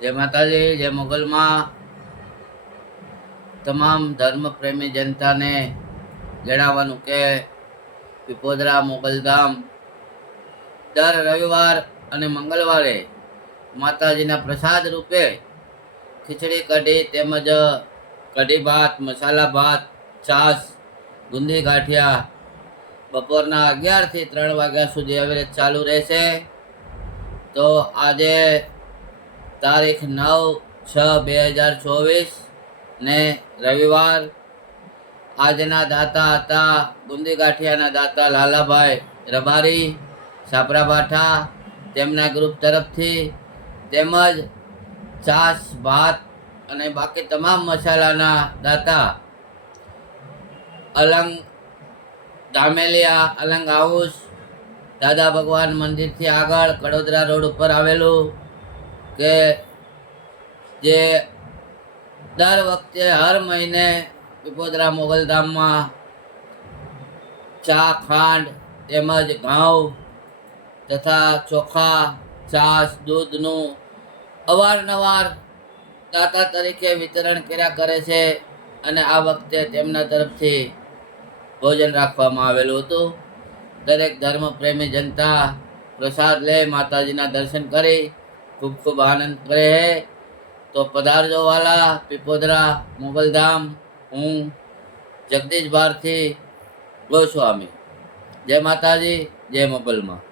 જય માતાજી, જય મોગલમાં. તમામ ધર્મ પ્રેમી જનતાને જણાવવાનું કે પીપોદરા મોગલધામ દર રવિવાર અને મંગળવારે માતાજીના પ્રસાદ રૂપે ખીચડી કઢી તેમજ કઢી ભાત, મસાલા ભાત, છાશ, ગુંદી ગાંઠિયા બપોરના 11 થી 3 વાગ્યા સુધી એવરેજ ચાલુ રહેશે. તો આજે તારીખ 9/6/2024 ને રવિવાર. આજના દાતા હતા ગુંદી ગાંઠિયાના દાતા લાલાભાઈ રબારી સાપરાભાઠા, તેમના ગ્રુપ તરફથી, તેમજ છાશ, ભાત અને બાકી તમામ મસાલાના દાતા અલંગ ધામેલિયા અલંગ હાઉસ, દાદા ભગવાન મંદિરથી આગળ કડોદરા રોડ ઉપર આવેલું, કે જે દર વખતે હર મહિને પીપોદરા મોગલધામમાં ચા, ખાંડ તેમજ ઘઉં તથા ચોખા, છાશ, દૂધનું અવારનવાર દાતા તરીકે વિતરણ કર્યા કરે છે. અને આ વખતે તેમના તરફથી ભોજન રાખવામાં આવેલું હતું. દરેક ધર્મ પ્રેમી જનતા પ્રસાદ લે, માતાજીના દર્શન કરી ખૂબ ખૂબ આનંદ કરે છે. તો પધારજો વાલા પીપોદરા મોગલધામ. હું જગદીશ ભારતી ગોસ્વામી. જય માતાજી, જય મોગલમાં.